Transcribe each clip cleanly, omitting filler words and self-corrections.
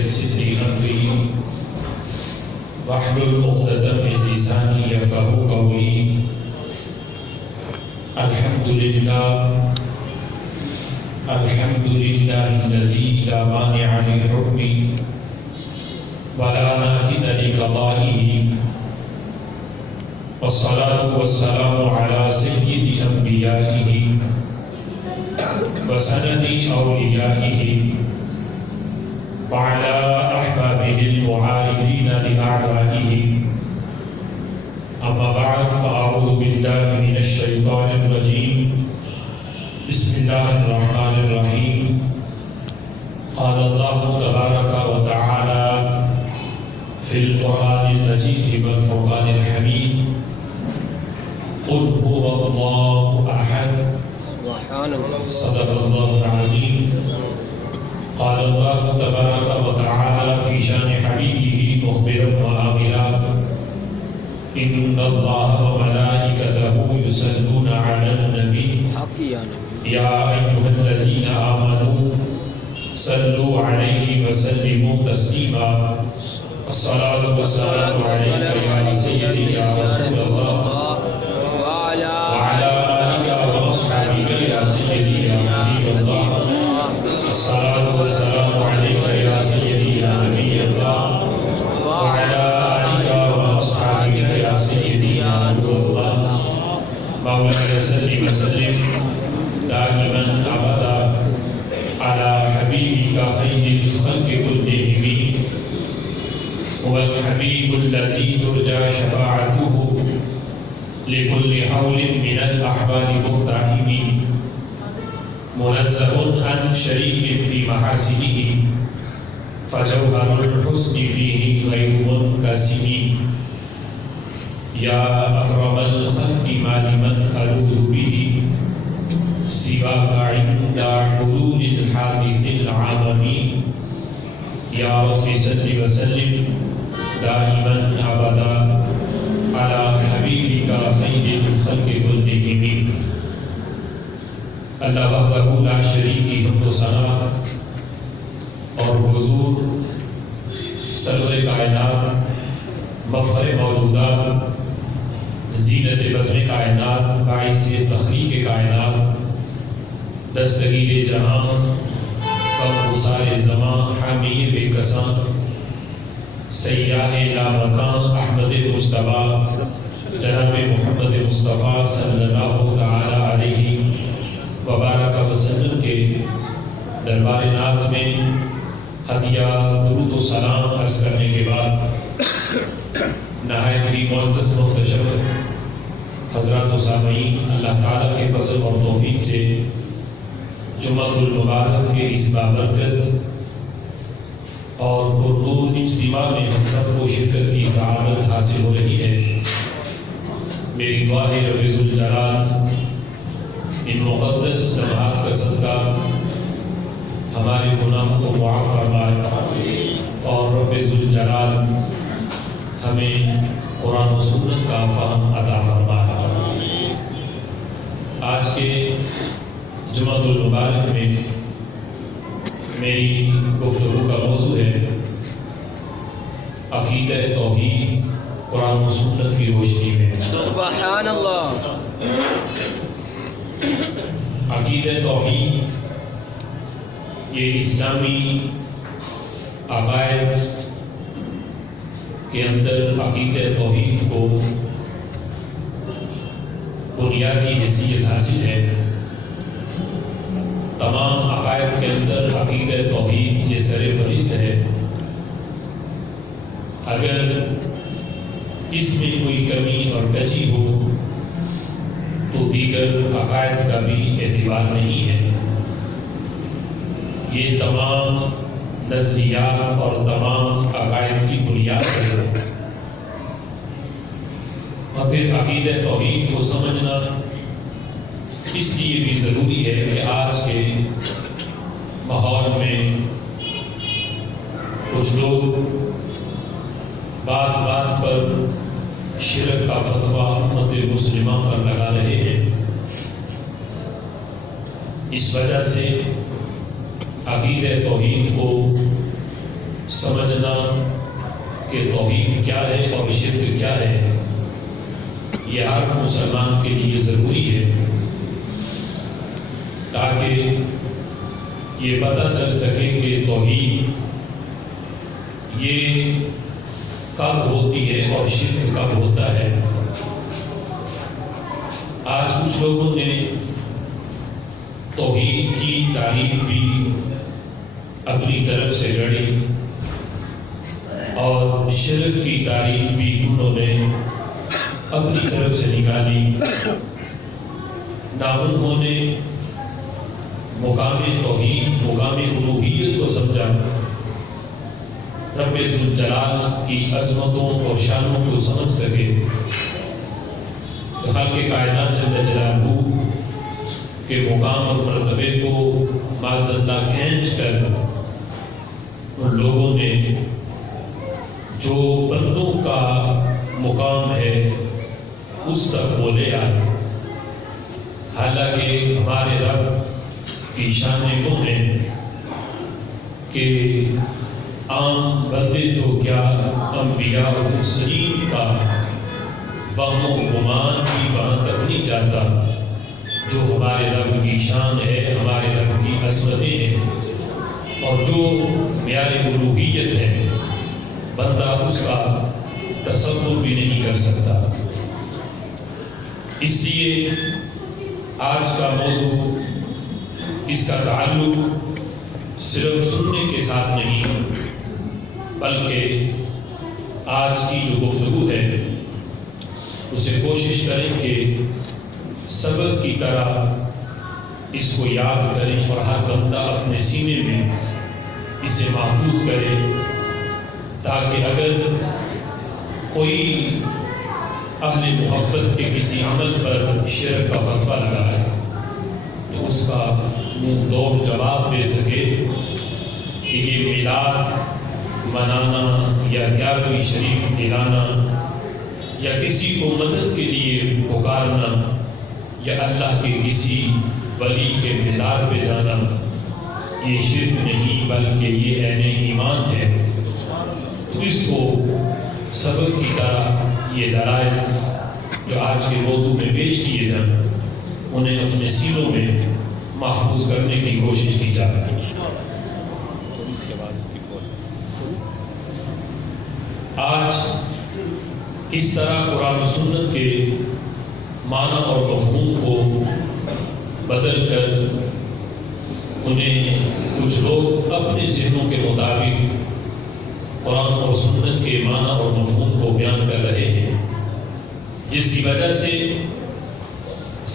ويسر لي أمري واحلل عقدة من لساني يفقهوا قولي. الحمد لله الذي لا مانع لحكمه ولا ناقض لقضائه، والصلاة والسلام على سيد أنبيائه وسند أوليائه وعلى أحبابه المعارضين لأعدائه. أما بعد، فأعوذ بالله من الشيطان الرجيم. بسم الله الرحمن الرحيم. قال الله تبارك وتعالى في القرآن المجيد والفرقان الحميد: قل هو الله أحد. صدق الله العظيم. قال الله تبارك وتعالى في شان حبيبه مخبرا وآمرا: إن الله وملائكته يصلون على النبي يا أيها الذين آمنوا صلوا عليه وسلموا تسليما. الصلاة والسلام عليك يا سيدي يا رسول الله وعلى آلك وأصحابك يا سيدي يا حبيب الله. الصلاة والسلام عليك يا سيدي يا نبي الله وعلى آلك وأصحابك يا سيدي يا نور الله. مولانا صل وسلم دائما أبدا على حبيبك خير الخلق كلهم، هو الحبيب الذي ترجى شفاعته لكل حول من الأحوال مقتحم، منزه عن شريك في محاسنه فجوهر الحسن فيه غير منقسم. يا أكرم الخلق ما لمن ألوذ به سواك عند حلول الحادث العالم. يا رب صل وسلم دائما أبدا على حبيبك خير الخلق كلهم. اللہ وحدہ لا شریک کی حمد و ثنا اور حضور سرور کائنات، مفخر موجودات، زینت بزم کائنات، باعث تخلیق کائنات، دستگیر جہاں، کم گسار زمان، حامی بے کساں، سیاح لامکان احمد مجتبیٰ جناب محمد مصطفیٰ صلی اللہ تعالی علیہ وبارک وسلم کے دربار ناز میں ہدیہ درود و سلام عرض کرنے کے بعد، نہایت ہی معزز محتشم حضرات و سامعین، اللہ تعالیٰ کے فضل اور توفیق سے جمعۃ المبارک کے اس بابرکت اور پرنور اجتماع میں ہم سب کو شرکت کی سعادت حاصل ہو رہی ہے۔ میری دعا ہے رب ذوالجلال ان مقدس لمحات کا صدقہ ہمارے گناہوں کو معاف فرمائے اور رب ذوالجلال ہمیں قرآن و سنت کا فہم عطا فرمائے۔ آج کے جمعۃ المبارک میں میری گفتگو کا موضوع ہے عقیدہ توحید قرآن و سنت کی روشنی میں۔ سبحان اللہ۔ عقیدہ توحید یہ اسلامی عقائد کے اندر عقیدہ توحید کو بنیادی حیثیت حاصل ہے۔ تمام عقائد کے اندر عقیدہ توحید یہ سر فہرست ہے۔ اگر اس میں کوئی کمی اور کجی ہو تو دیگر عقائد کا بھی اعتبار نہیں ہے۔ یہ تمام نظریات اور تمام عقائد کی بنیاد ہے۔ اور پھر عقیدہ توحید کو سمجھنا اس لیے بھی ضروری ہے کہ آج کے ماحول میں کچھ لوگ بات بات پر شرک کا فتویٰ امت مسلمہ پر لگا رہے ہیں۔ اس وجہ سے عقیدہ توحید کو سمجھنا کہ توحید کیا ہے اور شرک کیا ہے یہ ہر مسلمان کے لیے ضروری ہے، تاکہ یہ پتہ چل سکے کہ توحید یہ کب ہوتی ہے اور شرک کب ہوتا ہے۔ آج کچھ لوگوں نے توحید کی تعریف بھی اپنی طرف سے گڑھی اور شرک کی تعریف بھی انہوں نے اپنی طرف سے نکالی، نہ انہوں نے مقام توحید مقام الوہیت کو سمجھا، رب ذوالجلال کی عظمتوں اور شانوں کو سمجھ سکے۔ خالق کائنات جل جلالہ کے مقام اور مرتبے کو معاذ اللہ کھینچ کر ان لوگوں نے جو بندوں کا مقام ہے اس تک وہ لے آئے، حالانکہ ہمارے رب کی شانیں وہ ہیں کہ عام بندے تو کیا انبیاء اور مرسلین کا وہم و گمان بھی وہاں تک نہیں جاتا جو ہمارے رب کی شان ہے، ہمارے رب کی عظمتیں ہیں، اور جو معیار الوہیت ہے بندہ اس کا تصور بھی نہیں کر سکتا۔ اس لیے آج کا موضوع، اس کا تعلق صرف سننے کے ساتھ نہیں، بلکہ آج کی جو گفتگو ہے اسے کوشش کریں کہ سبق کی طرح اس کو یاد کریں اور ہر بندہ اپنے سینے میں اسے محفوظ کرے، تاکہ اگر کوئی اہل محبت کے کسی عمل پر شرک کا فتویٰ لگائے تو اس کا منہ توڑ جواب دے سکے کہ یہ میلاد منانا یا 11ویں شریف دلانا یا کسی کو مدد کے لیے پکارنا یا اللہ کے کسی ولی کے مزار پہ جانا یہ شرک نہیں بلکہ یہ عین ایمان ہے۔ تو اس کو سبق کی طرح یہ دلائل جو آج کے موضوع میں پیش کیے جائیں انہیں اپنے سینوں میں محفوظ کرنے کی کوشش کی جائے۔ آج اس طرح قرآن و سنت کے معنی اور مفہوم کو بدل کر انہیں کچھ لوگ اپنے ذہنوں کے مطابق قرآن اور سنت کے معنی اور مفہوم کو بیان کر رہے ہیں، جس کی وجہ سے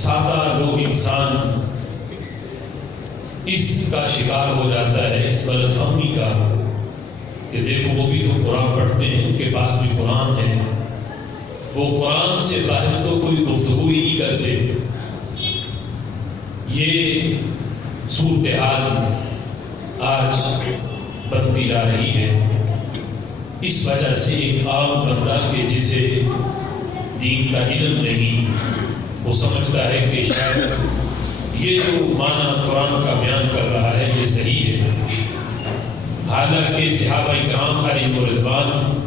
سادہ لوگ انسان اس کا شکار ہو جاتا ہے، اس غلط فہمی کا کہ دیکھو وہ بھی تو قرآن پڑھتے ہیں، ان کے پاس بھی قرآن ہے، وہ قرآن سے باہر تو کوئی گفتگو ہی نہیں کرتے۔ یہ صورتحال آج بنتی جا رہی ہے، اس وجہ سے ایک عام بندہ کہ جسے دین کا علم نہیں، وہ سمجھتا ہے کہ شاید یہ جو معنی قرآن کا بیان کر رہا ہے یہ صحیح ہے، حالانکہ صحابہ کرام علیہم رضوان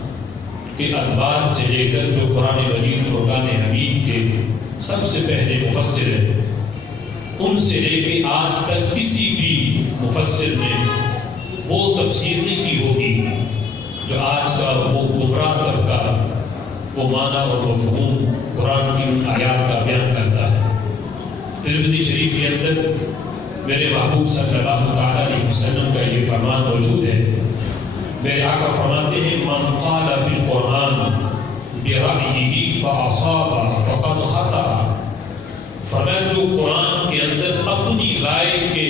کے ادوار سے لے کر جو قرآن مجید فرقان حمید کے سب سے پہلے مفسر ہیں، ان سے لے کے آج تک کسی بھی مفسر نے وہ تفسیر نہیں کی ہوگی جو آج کا وہ گمراہ طبقہ وہ معنی اور مفہوم قرآن کی ان آیات کا بیان کرتا ہے۔ ترمذی شریف کے اندر میرے محبوب صلی اللہ تعالیٰ علیہ وسلم کا یہ فرمان موجود ہے، میرے آقا فرماتے ہیں من قال فی القرآن برأیہ فاصاب فقد خطأ، فرمایا جو قرآن کے اندر اپنی رائے کے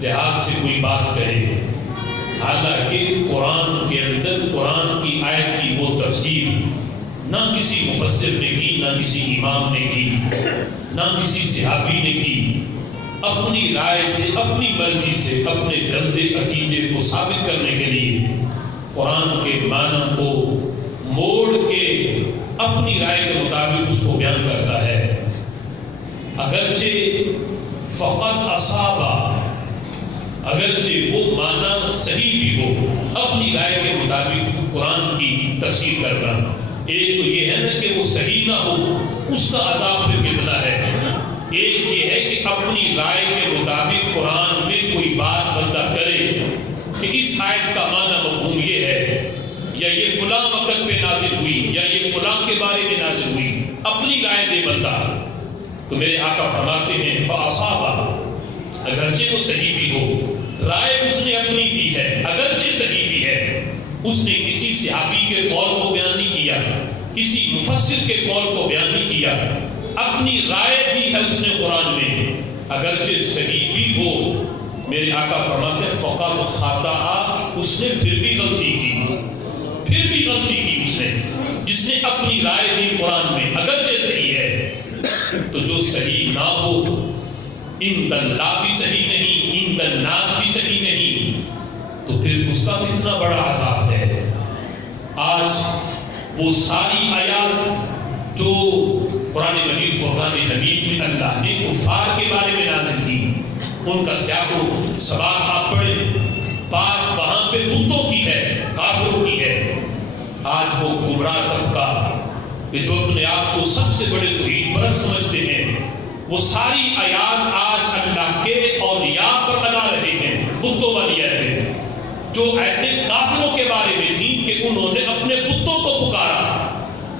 لحاظ سے کوئی بات کہے، حالانکہ قرآن کے اندر قرآن کی آیت کی وہ تفسیر نہ کسی مفسر نے کی، نہ کسی امام نے کی، نہ کسی صحابی نے کی، اپنی رائے سے اپنی مرضی سے اپنے گندے عقیدے کو ثابت کرنے کے لیے قرآن کے معنی کو موڑ کے اپنی رائے کے مطابق اس کو بیان کرتا ہے، اگرچہ فقط اصابہ، اگرچہ وہ معنی صحیح بھی ہو، قرآن کی تفسیر کرنا. ایک تو یہ ہے نا کہ وہ صحیح نہ ہو، اس کا عذاب پھر کتنا ہے. ایک یہ ہے کہ اپنی رائے کے مطابق قرآن میں کوئی بات بندہ کرے کہ اس آیت کا معنی مفہوم یہ ہے، یا یہ فلاں وقت پہ نازل ہوئی، یا یہ فلاں کے بارے میں نازل ہوئی، اپنی رائے دے بندہ. تو میرے آقا فرماتے ہیں فَأَصَابَ، اگرچہ وہ صحیح بھی ہو، رائے اس نے اپنی دی ہے، اگرچہ صحیح بھی ہے، اس نے کسی صحابی کے قول کو بیان نہیں کیا، کسی مفسر کے قول کو بیان نہیں کیا، اپنی رائے دی ہے اس نے قرآن میں، اگرچہ صحیح بھی ہو. میرے آقا فرماتے ہیں فقط خطأ، اس نے پھر بھی غلطی کی، پھر بھی غلطی کی اس نے، جس نے اپنی رائے دی قرآن میں اگرچہ صحیح ہے. تو جو صحیح نہ ہو، عند اللہ بھی صحیح نہیں، عند الناس بھی صحیح نہیں، تو پھر اس کا کتنا بڑا عذاب ہے. آج وہ ساری آیات جو قرآن مجید فرقان حمید میں اللہ نے کفار کے بارے میں نازل کی، ان کا سیاق و سباق آپ پڑھیں، بات وہاں پہ بتوں کی ہے، کافروں کی ہے. آج وہ گمراہ طبقہ کہ جو اپنے آپ کو سب سے بڑے توحید پرست سمجھتے ہیں، وہ ساری آیات آج اللہ کے اولیاء پر لگا رہے ہیں. بتوں والی آیتیں، جو آیتیں کافروں کے بارے میں تھیں کہ انہوں نے اپنے بتوں کو پکارا.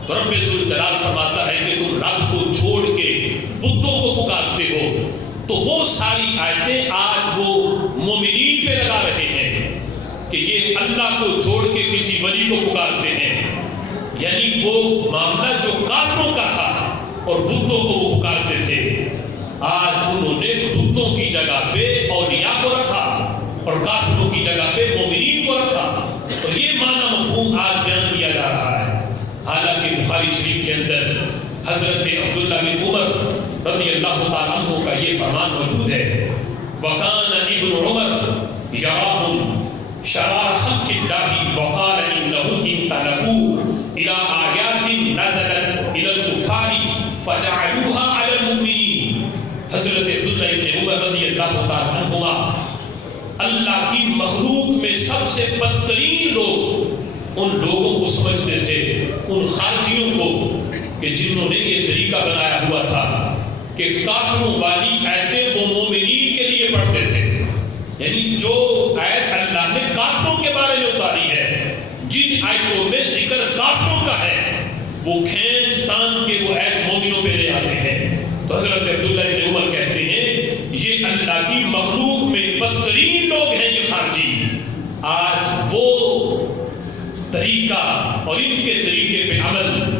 تو رب ذوالجلال فرماتا ہے کہ تم رب کو چھوڑ کے بتوں کو پکارتے ہو. تو وہ ساری آیتیں آج وہ مومنین پہ لگا رہے ہیں کہ یہ اللہ کو چھوڑ کے کسی ولی کو پکارتے ہیں. یعنی وہ معاملہ جو کافروں کا تھا اور بتوں کو وہ پکارتے تھے، آج انہوں نے بتوں کی جگہ پہ اولیاء کو رکھا اور کافروں کی جگہ پہ مومنین کو رکھا، اور یہ معنی مفہوم آج بیان کیا جا رہا ہے. حالانکہ بخاری شریف کے اندر حضرت عبداللہ بن عمر رضی اللہ تعالیٰ عنہ کا یہ فرمان موجود ہے، وَكَانَ ابن عمر يَرَاهُمْ شَرَارَ خَلْقِ اللَّهِ وَقَالَ إِنَّهُمْ انْقَلَبُوا إِلَىٰ آيَاتٍ نَزَلَتْ إِلَى الْكُفَّارِ فَجَعَلُوهَا عَلَى الْمُؤْمِنِينَ. حضرت عبداللہ بن عمر رضی اللہ تعالیٰ عنہما اللہ کی مخلوق میں سب سے بدترین لوگ ان لوگوں کو سمجھتے تھے، ان خارجیوں کو کہ جنہوں نے یہ طریقہ بنایا ہوا تھا کہ کافروں والی آیتیں وہ مومنین کے لیے پڑھتے تھے. یعنی جو آیت اللہ نے کافروں کے بارے میں اتاری ہے، جن آیتوں میں ذکر کافروں کا ہے، وہ کھینچ تان کے وہ آیت مومنوں پہ لے آتے ہیں. تو حضرت عبداللہ بن عمر کہتے ہیں یہ اللہ کی مخلوق میں بدترین لوگ ہیں یہ خارجی. آج وہ طریقہ اور ان کے طریقے پہ عمل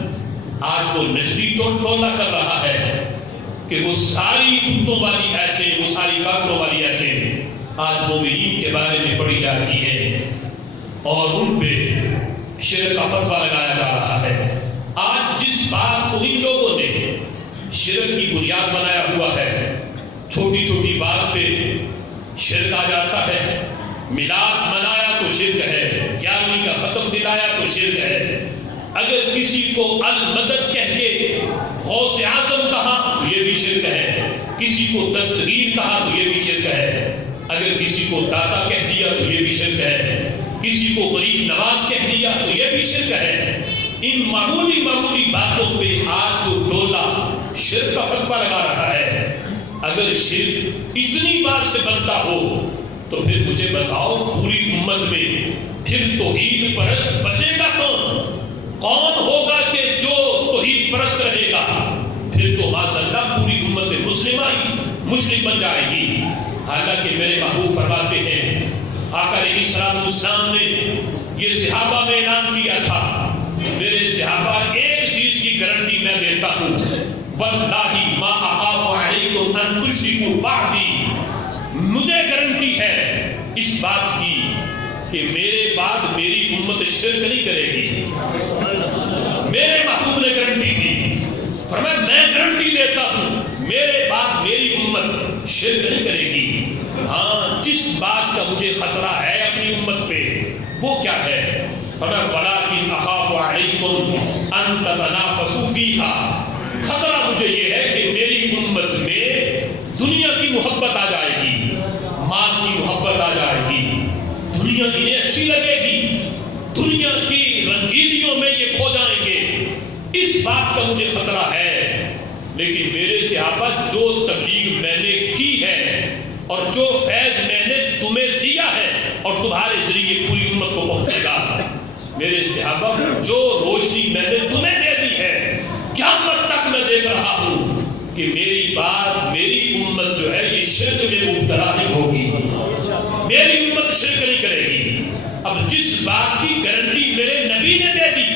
آج وہ نجدی ٹولہ کر رہا ہے کہ وہ ساری بتوں والی آیتیں، وہ ساری کافروں والی آیتیں آج مومنین کے بارے میں پڑھی جا رہی ہیں اور ان پہ شرک کا فتویٰ لگایا جا رہا ہے. آج جس بات کو ان لوگوں نے شرک کی بنیاد بنایا ہوا ہے، چھوٹی چھوٹی بات پہ شرک آ جاتا ہے. میلاد منایا تو شرک ہے، 11ویں کا ختم دلایا تو شرک ہے. اگر کسی کو المدد کہہ کے غوث اعظم کہا تو یہ بھی شرک ہے، کسی کو دستگیر کہا تو یہ بھی شرک ہے، اگر کسی کو داتا کہہ دیا تو یہ بھی شرک ہے، کسی کو غریب نواز کہہ دیا تو یہ بھی شرک ہے. ان معمولی معمولی باتوں پہ آج جو ٹولہ شرک کا فتویٰ لگا رہا ہے، اگر شرک اتنی بات سے بنتا ہو تو پھر مجھے بتاؤ پوری امت میں پھر توحید پرست بچے گا کون؟ کون ہوگا کہ جو توحید پرست رہے گا؟ پھر تو ماشاءاللہ پوری امت مسلمہ ہی مشرک بن جائے گی. حالانکہ میرے محبوب فرماتے ہیں، آقا علیہ السلام نے یہ صحابہ میں اعلان کیا تھا، میرے صحابہ ایک چیز کی گارنٹی میں دیتا ہوں، واللہ ما اخاف علیکم ان تشرکوا بعدی، مجھے گارنٹی ہے اس بات کی کہ میرے بعد میری امت شرک نہیں کرے گی. میرے محبوب نے گارنٹی دی، فرمایا میں گارنٹی دیتا ہوں میرے بعد میری امت شرک نہیں کرے گی. ہاں جس بات کا مجھے خطرہ ہے اپنی امت پہ وہ کیا ہے؟ فرمایا ولکن اخاف علیکم ان تتنافسوا فیہا، خطرہ مجھے یہ ہے کہ میری امت میں دنیا کی محبت آ جائے گی، مال کی محبت آ جائے گی، دنیا انہیں اچھی لگے گی، دنیا کی رنگینیوں میں یہ کھو جائیں گے، اس بات کا مجھے خطرہ ہے۔ لیکن میرے صحابہ، جو تبلیغ میں نے کی ہے اور جو فیض میں نے تمہیں دیا ہے اور تمہارے ذریعے پوری امت کو پہنچے گا، میرے صحابہ جو روشنی میں نے تمہیں دے دی ہے، قیامت تک میں دیکھ رہا ہوں کہ میری بات، میری امت جو ہے یہ شرک میں مبتلا نہیں ہوگی، میری امت شرک نہیں کرے گی۔ اب جس بات کی گارنٹی میرے نبی نے دے دی،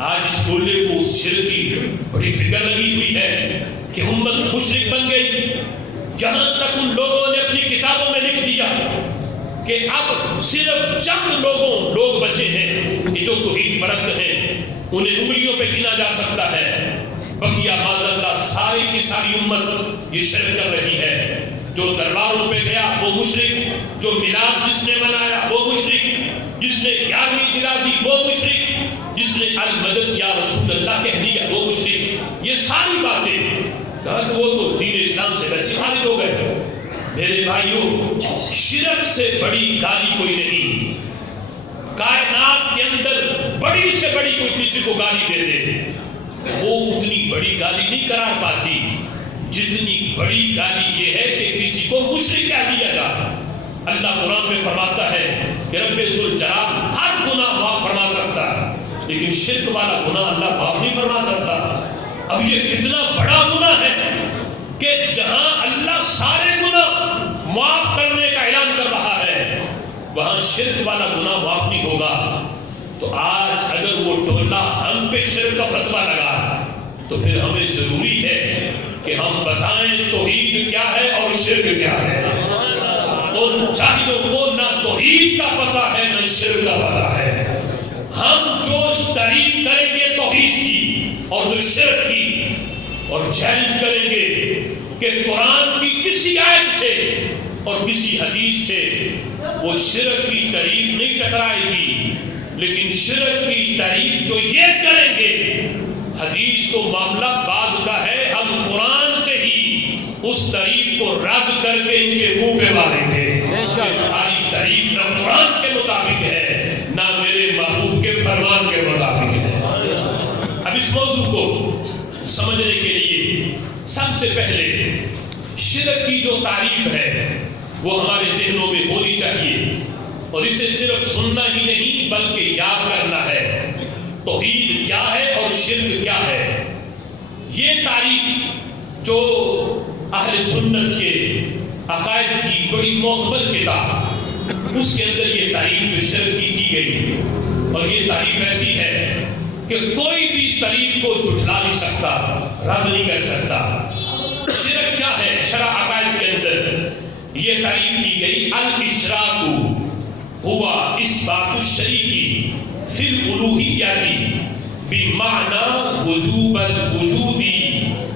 آج اس بولے کو اس شرک کی بڑی فکر لگی ہوئی ہے کہ امت مشرک بن گئی۔ یہاں تک ان لوگوں نے اپنی کتابوں میں لکھ دیا کہ اب صرف چند لوگ بچے ہیں کہ جو توحید پرست ہیں، انہیں انگلیوں پہ گنا جا سکتا ہے، بقیہ معاذ اللہ ساری کی ساری امت یہ شرک کر رہی ہے۔ جو درباروں پہ گیا وہ مشرک، جو میلاد جس نے منایا وہ مشرک، جس نے 11ویں گرا دی وہ مشرک، جس نے المدد یا رسول اللہ کہہ دیا وہ مشرک۔ یہ ساری باتیں کہا کہ وہ تو دین اسلام سے ویسے خارج ہو گئے۔ میرے بھائیوں، شرک سے بڑی گالی کوئی نہیں۔ کائنات کے اندر بڑی سے بڑی کوئی کسی کو گالی دے دے، وہ اتنی بڑی گالی نہیں قرار پاتی جتنی بڑی گالی یہ ہے کہ کسی کو مشرک کہہ دیا جائے۔ اللہ قرآن میں فرماتا ہے کہ رب ذوالجلال ہر گناہ معاف فرما سکتا ہے، لیکن شرک والا گناہ اللہ معاف نہیں فرما سکتا۔ اب یہ کتنا بڑا گناہ ہے کہ جہاں اللہ سارے گناہ معاف کرنے کا اعلان کر رہا ہے، وہاں شرک والا گناہ معاف نہیں ہوگا۔ تو آج اگر وہ ٹولہ ہم پہ شرک کا فتویٰ لگا تو پھر ہمیں ضروری ہے کہ ہم بتائیں توحید کیا ہے اور شرک کیا ہے۔ ان جاہلوں کو نہ توحید کا پتہ ہے نہ شرک کا پتہ ہے۔ ہم جو تعریف کریں گے توحید کی اور جو شرک کی، اور چیلنج کریں گے کہ قرآن کی کسی آیت سے اور کسی حدیث سے وہ شرک کی تعریف نہیں ٹکرائے گی، لیکن شرک کی تعریف جو یہ کریں گے، حدیث کو معاملہ بعد کا ہے، ہم قرآن سے ہی اس تعریف کو رد کر کے ان کے منہ پہ ماریں گے کہ تمہاری تعریف نہ قرآن کے مطابق ہے نہ میرے محبوب کے فرمان کے مطابق ہے۔ اب اس موضوع کو سمجھنے کے لیے سب سے پہلے شرک کی جو تعریف ہے وہ ہمارے ذہنوں میں ہونی چاہیے، اور اسے صرف سننا ہی نہیں بلکہ یاد کرنا ہے۔ توحید کیا ہے اور شرک کیا ہے؟ یہ تعریف جو اہل سنت کے عقائد کی بڑی معتبر کتاب، اس کے اندر یہ تعریف جو شرک کی گئی، اور یہ تعریف ایسی ہے کہ کوئی بھی اس تعریف کو جھٹلا نہیں سکتا، رد نہیں کر سکتا۔ شرک کیا ہے؟ شرع عقائد کے اندر یہ تعریف کی گئی، الاشراک ہوا اثبات الشریک فی الالوہیۃ بمعنی وجوب الوجود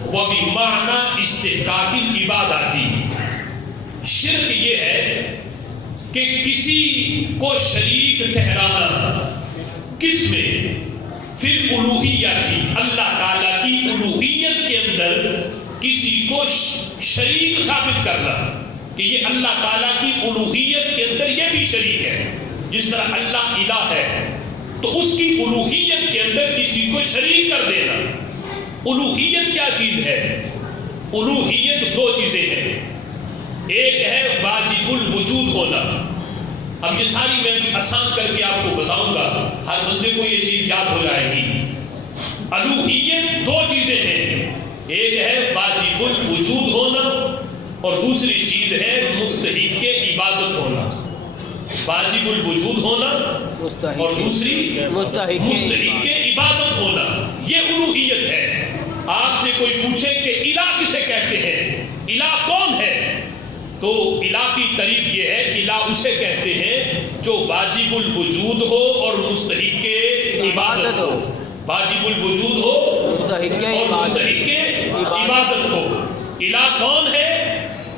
و بمعنی استحقاق العبادات۔ شرک یہ ہے کہ کسی کو شریک ٹھہرانا، کس میں؟ فی الالوہیۃ، اللہ تعالیٰ کی الوہیت کے اندر کسی کو شریک ثابت کرنا کہ یہ اللہ تعالیٰ کی الوہیت کے اندر یہ بھی شریک ہے۔ جس طرح اللہ الہ ہے تو اس کی الوہیت کے اندر کسی کو شریک کر دینا۔ الوہیت کیا چیز ہے؟ الوہیت دو چیزیں ہیں، ایک ہے واجب الوجود ہونا۔ اب یہ ساری میں آسان کر کے آپ کو بتاؤں گا، ہر بندے کو یہ چیز یاد ہو جائے گی۔ الوہیت دو چیزیں ہیں، ایک ہے واجب الوجود ہونا اور دوسری چیز ہے مستحق کے عبادت ہونا۔ واجب الوجود ہونا اور دوسری مستحق کے عبادت ہونا، یہ الوہیت ہے۔ آپ سے کوئی پوچھے کہ الہ کسے کہتے ہیں، الہ کون ہے، تو الہ کی تعریف یہ ہے، الہ اسے کہتے ہیں جو واجب الوجود ہو اور مستحق کے عبادت ہو۔ واجب الوجود ہو اور مستحق کے عبادت ہو۔ الہ کون ہے؟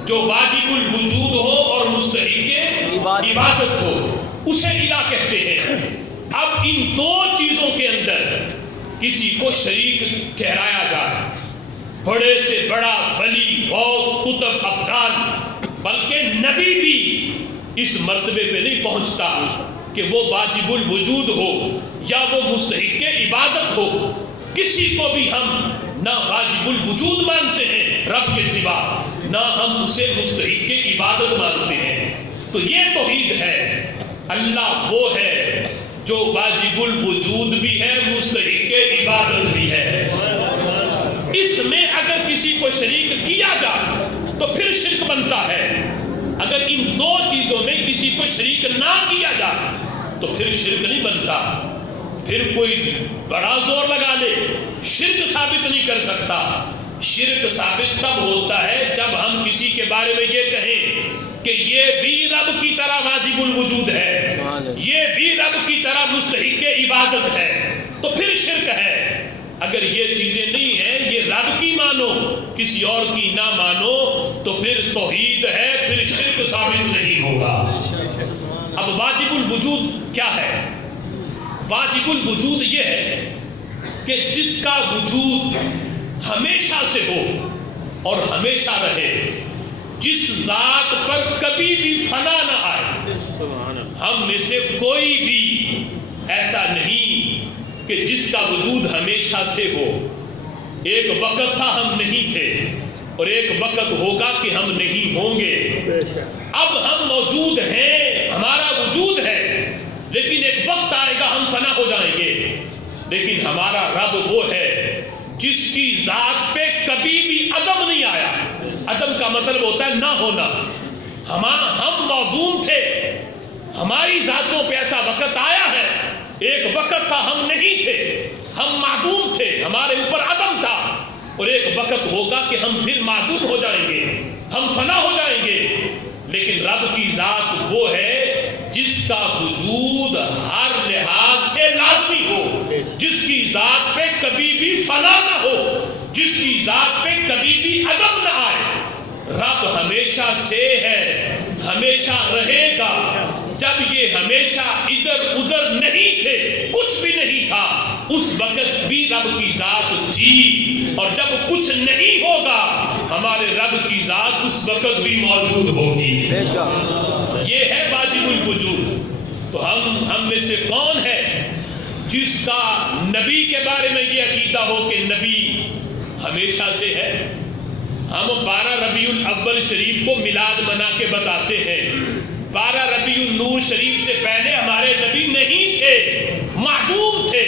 جو واجب الوجود ہو اور مستحق کے عبادت ہو، اسے الہ کہتے ہیں۔ اب ان دو چیزوں کے اندر کسی کو شریک ٹھہرایا جائے، بڑے سے بڑا ولی، غوث، قطب، ابدال، بلکہ نبی بھی اس مرتبے پہ نہیں پہنچتا کہ وہ واجب الوجود ہو یا وہ مستحق عبادت ہو، کسی کو بھی ہم نہ واجب الوجود مانتے ہیں رب کے سوا، نہ ہم اسے مستحق عبادت مانتے ہیں۔ تو یہ توحید ہے، اللہ وہ ہے جو واجب الوجود بھی ہے، مستحق عبادت بھی ہے۔ اس میں اگر کسی کو شریک کیا جائے تو پھر شرک بنتا ہے۔ اگر ان دو چیزوں میں کسی کو شریک نہ کیا جائے تو پھر شرک نہیں بنتا۔ پھر کوئی بڑا زور لگا لے، شرک ثابت نہیں کر سکتا۔ شرک ثابت تب ہوتا ہے جب ہم کسی کے بارے میں یہ کہیں کہ یہ بھی رب کی طرح واجب الوجود ہے، یہ بھی رب کی طرح مستحق عبادت ہے، تو پھر شرک ہے۔ اگر یہ چیزیں نہیں ہیں، یہ رب کی مانو کسی اور کی نہ مانو، تو پھر توحید ہے، پھر شرک ثابت نہیں ہوگا۔ اب واجب الوجود کیا ہے؟ واجب الوجود یہ ہے کہ جس کا وجود ہمیشہ سے ہو اور ہمیشہ رہے، جس ذات پر کبھی بھی فنا نہ آئے۔ ہم میں سے کوئی بھی ایسا نہیں کہ جس کا وجود ہمیشہ سے ہو۔ ایک وقت تھا ہم نہیں تھے، اور ایک وقت ہوگا کہ ہم نہیں ہوں گے۔ اب ہم موجود ہیں، ہمارا وجود ہے، لیکن ایک وقت آئے گا ہم فنا ہو جائیں گے۔ لیکن ہمارا رب وہ ہے جس کی ذات پہ کبھی بھی عدم نہیں آیا۔ عدم کا مطلب ہوتا ہے نہ ہونا۔ ہم معدوم تھے، ہماری ذاتوں پہ ایسا وقت آیا ہے، ایک وقت تھا ہم نہیں تھے، ہم معدوم تھے، ہمارے اوپر عدم تھا، اور ایک وقت ہوگا کہ ہم پھر معدوم ہو جائیں گے، ہم فنا ہو جائیں گے۔ لیکن رب کی ذات وہ ہے جس کا وجود ہر لحاظ سے لازمی ہو، جس کی ذات پہ کبھی بھی فنا نہ ہو، جس کی ذات پہ کبھی بھی عدم نہ آئے۔ رب ہمیشہ سے ہے، ہمیشہ رہے گا۔ جب یہ ہمیشہ ادھر ادھر نہیں تھے، کچھ بھی نہیں تھا، اس وقت بھی رب کی ذات تھی، اور جب کچھ نہیں ہوگا ہمارے رب کی ذات اس وقت بھی موجود ہوگی۔ یہ ہے واجب الوجود۔ تو ہم میں سے کون ہے جس کا نبی کے بارے میں یہ عقیدہ ہو کہ نبی ہمیشہ سے ہے؟ ہم 12 ربیع الاول شریف کو میلاد منا کے بتاتے ہیں۔ 12 ربیع النور شریف سے پہلے ہمارے نبی نہیں تھے، معدوم تھے۔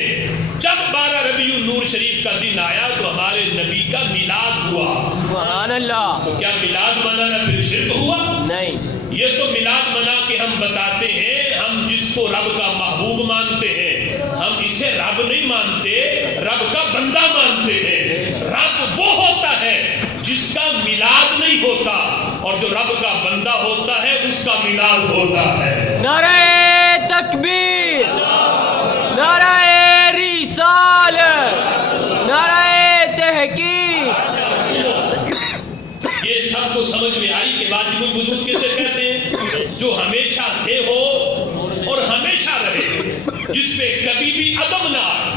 جب 12 ربیع النور شریف کا دن آیا تو ہمارے نبی کا میلاد ہوا۔ سبحان اللہ۔ تو کیا میلاد منانا پھر شرک ہوا؟ نہیں۔ یہ تو میلاد منا کے ہم بتاتے ہیں، ہم جس کو رب کا محبوب مانتے ہیں، ہم اسے رب نہیں مانتے، رب کا بندہ مانتے ہیں۔ رب وہ ہوتا ہے جس کا میلاد نہیں ہوتا، اور جو رب کا بندہ ہوتا ہے اس کا میلاد ہوتا ہے۔ نعرہ تکبیر، نعرہ رسالت، نعرہ تحقیق۔ یہ سب کو سمجھ میں آئی کہ واجب الوجود کیسے کہتے ہیں؟ جو ہمیشہ سے ہو اور ہمیشہ رہے، جس پہ کبھی بھی عدم نہ آئے۔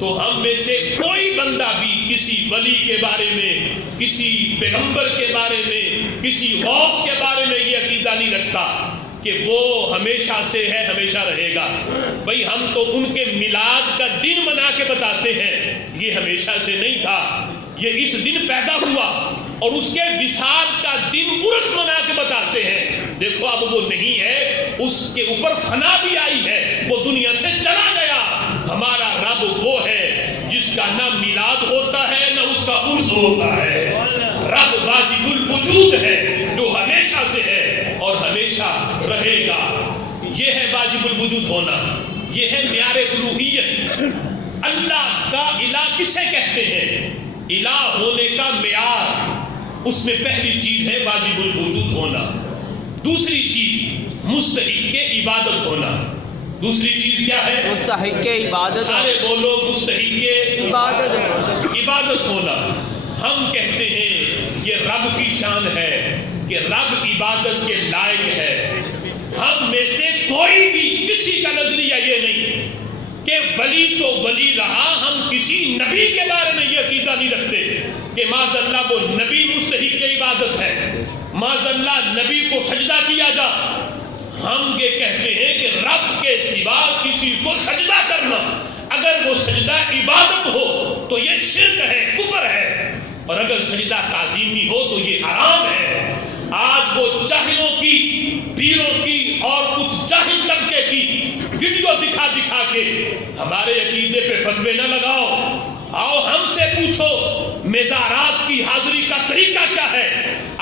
تو ہم میں سے کوئی بندہ بھی کسی ولی کے بارے میں، کسی پیغمبر کے بارے میں، کسی غوث کے بارے میں یہ عقیدہ نہیں رکھتا کہ وہ ہمیشہ سے ہے، ہمیشہ رہے گا۔ بھئی ہم تو ان کے میلاد کا دن منا کے بتاتے ہیں، یہ ہمیشہ سے نہیں تھا، یہ اس دن پیدا ہوا، اور اس کے وصال کا دن عرس منا کے بتاتے ہیں۔ دیکھو اب وہ نہیں ہے، اس کے اوپر فنا بھی آئی ہے، وہ دنیا سے چلا گیا۔ ہمارا رب وہ ہے جس کا نہ میلاد ہوتا ہے نہ اس کا عرس ہوتا ہے۔ رب واجب الوجود ہے جو ہمیشہ سے ہے اور ہمیشہ رہے گا۔ یہ ہے واجب الوجود ہونا، یہ ہے معیار الوہیت۔ اللہ کا الہ کسے کہتے ہیں؟ الہ ہونے کا معیار، اس میں پہلی چیز ہے واجب الوجود ہونا، دوسری چیز مستحق عبادت ہونا۔ دوسری چیز کیا ہے؟ مستحق عبادت۔ سارے بولو، مستحق عبادت ہونا۔ ہم کہتے ہیں یہ رب کی شان ہے کہ رب عبادت کے لائق ہے۔ ہم میں سے کوئی بھی کسی کا نظریہ یہ نہیں کہ ولی تو ولی رہا، ہم کسی نبی کے بارے میں یہ عقیدہ نہیں رکھتے کہ معاذ اللہ وہ نبی مستحق عبادت ہے، معاذ اللہ نبی کو سجدہ کیا جا۔ ہم یہ کہتے ہیں کہ رب کے سوا کسی کو سجدہ کرنا، اگر وہ سجدہ عبادت ہو تو یہ شرک ہے، کفر ہے، اور اگر سجدہ تعظیمی ہو تو یہ حرام ہے۔ آج وہ جاہلوں کی، پیروں کی اور کچھ جاہل طبقے کی ویڈیو دکھا دکھا کے ہمارے عقیدے پہ فتوے نہ لگاؤ۔ آؤ ہم سے پوچھو مزارات کی حاضری کا طریقہ کیا ہے۔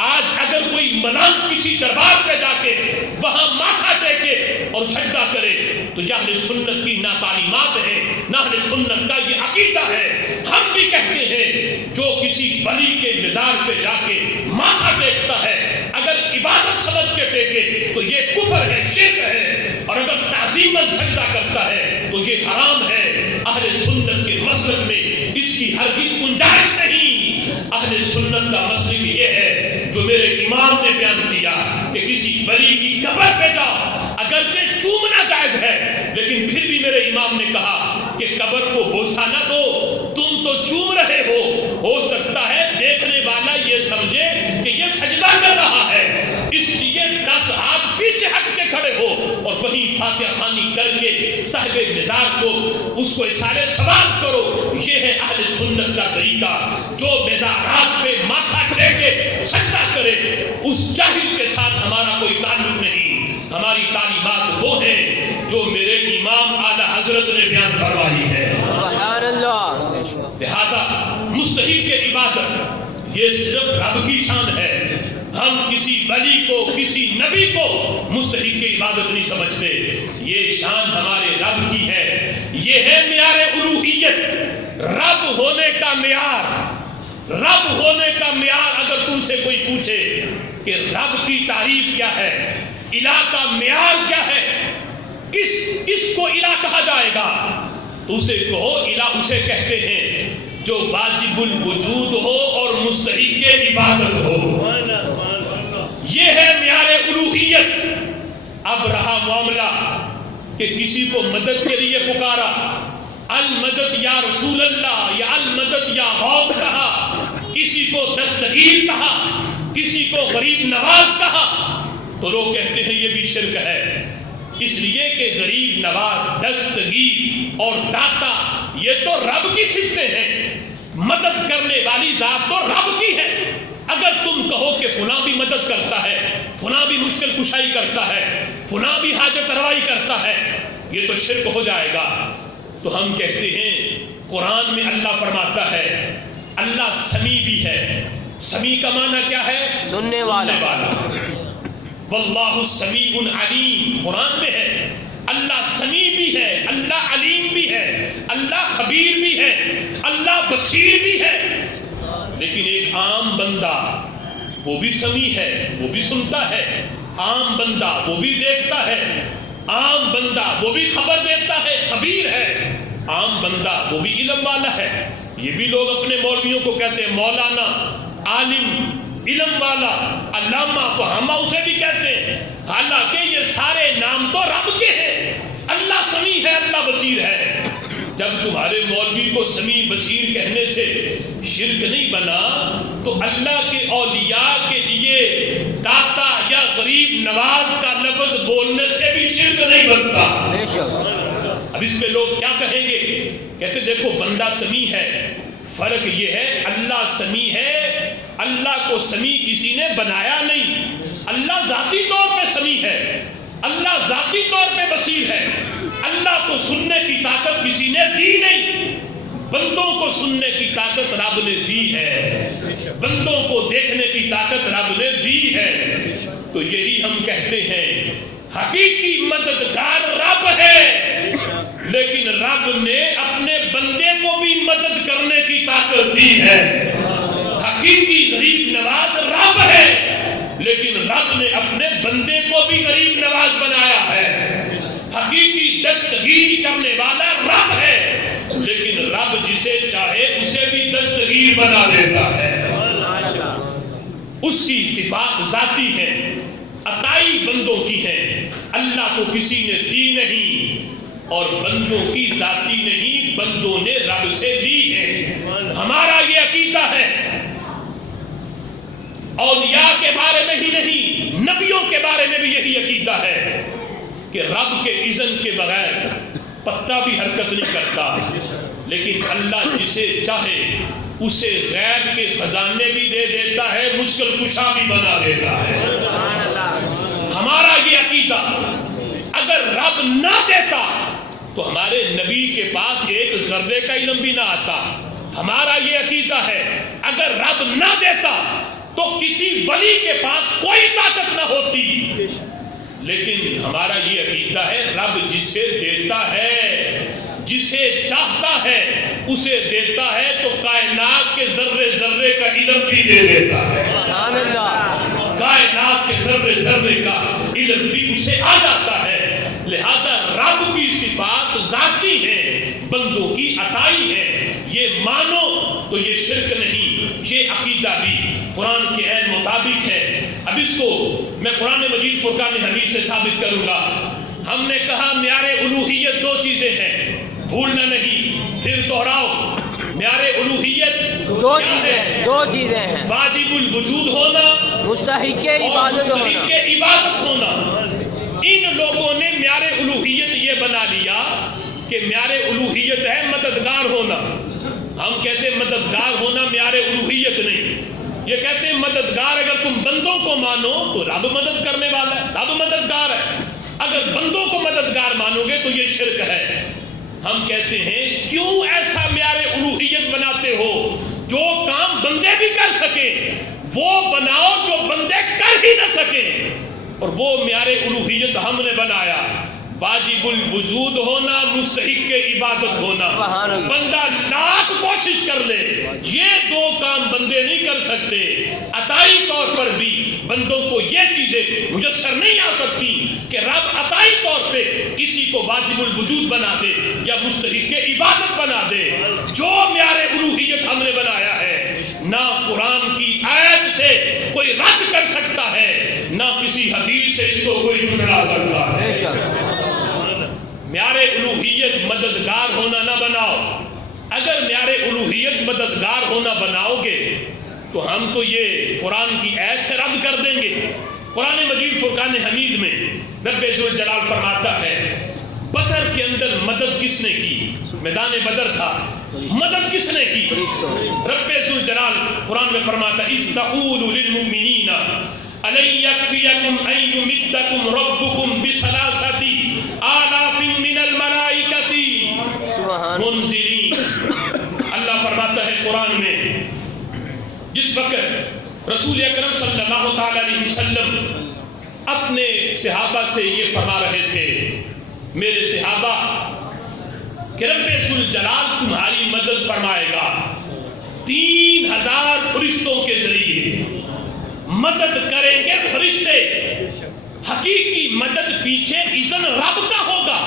آج اگر کوئی منان کسی دربار پہ جا کے وہاں ماتھا ٹیکے اور سجدہ کرے تو یہ اہل سنت کی نہ تعلیمات ہے، نہ اہل سنت کا یہ عقیدہ ہے۔ ہم بھی کہتے ہیں جو کسی ولی کے مزار پہ جا کے ماتھا ٹیکتا ہے اگر عبادت سمجھ کے ٹیکے تو یہ کفر ہے، شرک ہے، اور اگر تعظیماً سجدہ کرتا ہے تو یہ حرام ہے۔ اہل سنت کے مسلک میں اس کی ہرگز گنجائش نہیں۔ اہل سنت کا مسلک یہ ہے جو میرے امام نے بیان کیا کہ کسی ولی کی قبر پہ جاؤ، اگرچہ چومنا جائز ہے لیکن پھر بھی میرے امام نے کہا کہ قبر کو بوسہ نہ دو، تم تو چوم رہے ہو سکتا ہے دیکھنے والا یہ سمجھے کہ یہ سجدہ کر رہا ہے، اس لیے 10 ہاتھ پیچھے ہٹ کے کھڑے ہو اور وہیں فاتحہ خوانی کر کے صاحب مزار کو اس کو اشارے ثواب کرو۔ یہ ہے اہل سنت کا طریقہ۔ جو مزارات پہ ماتھا ٹیکے سجدہ کرے اس جاہل کے ساتھ ہمارا کوئی تعلق نہیں۔ ہماری تعلیمات وہ ہیں جو میرے امام اعلیٰ حضرت نے بیان فرمائی ہے۔ سبحان اللہ۔ لہذا مستحق کے عبادت یہ صرف رب کی شان ہے۔ ہم کسی ولی کو، کسی نبی کو مستحق کی عبادت نہیں سمجھتے، یہ شان ہمارے رب کی ہے۔ یہ ہے معیار الوہیت، رب ہونے کا معیار۔ رب ہونے کا معیار اگر تم سے کوئی پوچھے کہ رب کی تعریف کیا ہے، الہ کا معیار کیا ہے، کس کو الہ کہا جائے گا، تو اسے کہو الہ اسے کہتے ہیں جو واجب الوجود ہو اور مستحق عبادت ہو۔ یہ ہے معیار الوہیت۔ اب رہا معاملہ کہ کسی کو مدد کے لیے پکارا، المدد یا رسول اللہ یا المدد یا غوث کہا، کسی کو دستگیر کہا، کسی کو غریب نواز کہا، تو لوگ کہتے ہیں یہ بھی شرک ہے، اس لیے کہ غریب نواز، دستگیر اور داتا یہ تو رب کی صفتیں ہیں۔ مدد کرنے والی ذات تو رب کی ہے۔ اگر تم کہو کہ فلاں بھی مدد کرتا ہے، فلاں بھی مشکل کشائی کرتا ہے، فلاں بھی حاجت روائی کرتا ہے، یہ تو شرک ہو جائے گا۔ تو ہم کہتے ہیں قرآن میں اللہ فرماتا ہے اللہ سمیع بھی ہے۔ سمیع کا معنی کیا ہے؟ سننے والا۔ واللہ سمیع علیم، قرآن میں ہے۔ اللہ سمیع بھی ہے، اللہ علیم بھی ہے، اللہ خبیر بھی ہے، اللہ بصیر بھی ہے۔ لیکن ایک عام بندہ وہ بھی سمیع ہے، وہ بھی سنتا ہے، عام بندہ وہ بھی دیکھتا ہے، عام بندہ وہ بھی خبر دیتا ہے، خبیر ہے، عام بندہ وہ بھی علم والا ہے۔ یہ بھی لوگ اپنے مولویوں کو کہتے ہیں مولانا، عالم، علم والا، علامہ، فہامہ اسے بھی کہتے ہیں، حالانکہ یہ سارے نام تو رب کے ہیں۔ اللہ سمیع ہے، اللہ بصیر ہے۔ جب تمہارے مولوی کو سمیع بصیر کہنے سے شرک نہیں بنا تو اللہ کے اولیاء کے لیے داتا یا غریب نواز کا لفظ بولنے سے بھی شرک نہیں بنتا۔ اب اس پہ لوگ کیا کہیں گے؟ کہتے دیکھو بندہ سمیع ہے، فرق یہ ہے اللہ سمیع ہے، اللہ کو سمیع کسی نے بنایا نہیں۔ اللہ ذاتی طور پہ سمیع ہے، اللہ ذاتی طور پہ بصیر ہے۔ اللہ کو سننے کی طاقت کسی نے دی نہیں، بندوں کو سننے کی طاقت رب نے دی ہے، بندوں کو دیکھنے کی طاقت رب نے دی ہے۔ تو یہی ہم کہتے ہیں حقیقی مددگار رب ہے، لیکن رب نے اپنے بندے کو بھی مدد کرنے کی طاقت دی ہے۔ حقیقی غریب نواز رب ہے، لیکن رب نے اپنے بندے کو بھی غریب نواز بنایا ہے۔ حقیقی دستگیر کرنے والا رب ہے، لیکن رب جسے چاہے اسے بھی دستگیر بنا دیتا ہے۔ اس کی صفات ذاتی ہیں، عطائی بندوں کی ہیں، اللہ کو کسی نے دی نہیں، اور بندوں کی ذاتی نہیں، بندوں نے رب سے دی ہے۔ ہمارا یہ عقیدہ ہے، اولیاء کے بارے میں ہی نہیں، نبیوں کے بارے میں بھی یہی عقیدہ ہے کہ رب کے اذن کے بغیر پتا بھی حرکت نہیں کرتا، لیکن اللہ جسے چاہے اسے غیب کے خزانے بھی دے دیتا ہے، مشکل کشا بھی بنا دیتا ہے۔ ہمارا یہ عقیدہ، اگر رب نہ دیتا تو ہمارے نبی کے پاس ایک ذرے کا علم بھی نہ آتا۔ ہمارا یہ عقیدہ ہے اگر رب نہ دیتا تو کسی ولی کے پاس کوئی طاقت نہ ہوتی، لیکن ہمارا یہ عقیدہ ہے رب جسے دیتا ہے، جسے چاہتا ہے اسے دیتا ہے، تو کائنات کے ذرے ذرے کا علم بھی دے دیتا ہے۔ سبحان اللہ۔ کائنات کے ذرے ذرے کا علم بھی اسے آ جاتا ہے۔ لہذا رب کی صفات ذاتی ہیں، بندوں کی عطائی ہے، یہ مانو تو یہ شرک نہیں، یہ عقیدہ بھی قرآن کے عین مطابق ہے۔ اب اس کو میں قرآن مجید فرقان حمید سے ثابت کروں گا۔ ہم نے کہا معیار الوہیت دو چیزیں ہیں، بھولنا نہیں، پھر دہراؤ۔ معیار الوہیت دو چیزیں ہیں، واجب الوجود ہونا، مستحق اور عبادت ہونا۔ مستحق عبادت ہونا۔ ان لوگوں نے معیار الوہیت یہ بنا لیا کہ معیار الوہیت ہے مددگار ہونا۔ ہم کہتے ہیں مددگار ہونا معیار الوہیت نہیں، یہ کہتے ہیں مددگار اگر تم بندوں کو مانو تو رب مدد کرنے والا ہے، رب مددگار ہے، اگر بندوں کو مددگار مانو گے تو یہ شرک ہے۔ ہم کہتے ہیں کیوں ایسا معیار الوہیت بناتے ہو؟ جو کام بندے بھی کر سکیں وہ بناؤ جو بندے کر ہی نہ سکیں، اور وہ معیار الوہیت ہم نے بنایا، واجب الوجود ہونا، مستحق عبادت ہونا۔ بندہ لاکھ کوشش کر لے، یہ دو کام بندے نہیں کر سکتے۔ عطائی طور پر بھی بندوں کو یہ چیزیں میسر نہیں آ سکتی کہ رب عطائی طور پہ کسی کو واجب الوجود بنا دے یا مستحق عبادت بنا دے۔ جو معیار الوہیت ہم نے بنایا ہے، نہ قرآن کی آیت سے کوئی رد کر سکتا ہے، نہ کسی حدیث سے اس کو کوئی جھٹلا سکتا ہے۔ معیار الوہیت مددگار ہونا نہ بناؤ۔ اگر معیار الوہیت مددگار ہونا بناؤ گے تو ہم تو یہ قرآن کی آیت سے رد کر دیں گے۔ قرآن مجید فرقان حمید میں رب ذوالجلال فرماتا ہے بدر کے اندر مدد کس نے کی؟ میدان بدر تھا، مدد کس نے کی؟ رب ذوالجلال قرآن میں فرماتا ہے اِسْتَقُولُ لِلْمُؤْمِنِينَ أَلَنْ يَكْفِيَكُمْ أَنْ يُمِدَّكُمْ رَبُّكُمْ بِثَلَاثَةِ آلَافٍ مِّنَ الْمَلَائِكَةِ مُنزِلِينَ۔ اللہ فرماتا ہے قرآن میں، جس وقت رسول اکرم صلی اللہ تعالی علیہ وسلم اپنے صحابہ سے یہ فرما رہے تھے، میرے صحابہ کہ رب ذوالجلال تمہاری مدد فرمائے گا 3000 فرشتوں کے ذریعے مدد کریں گے فرشتے۔ حقیقی مدد پیچھے اذن رب کا ہوگا،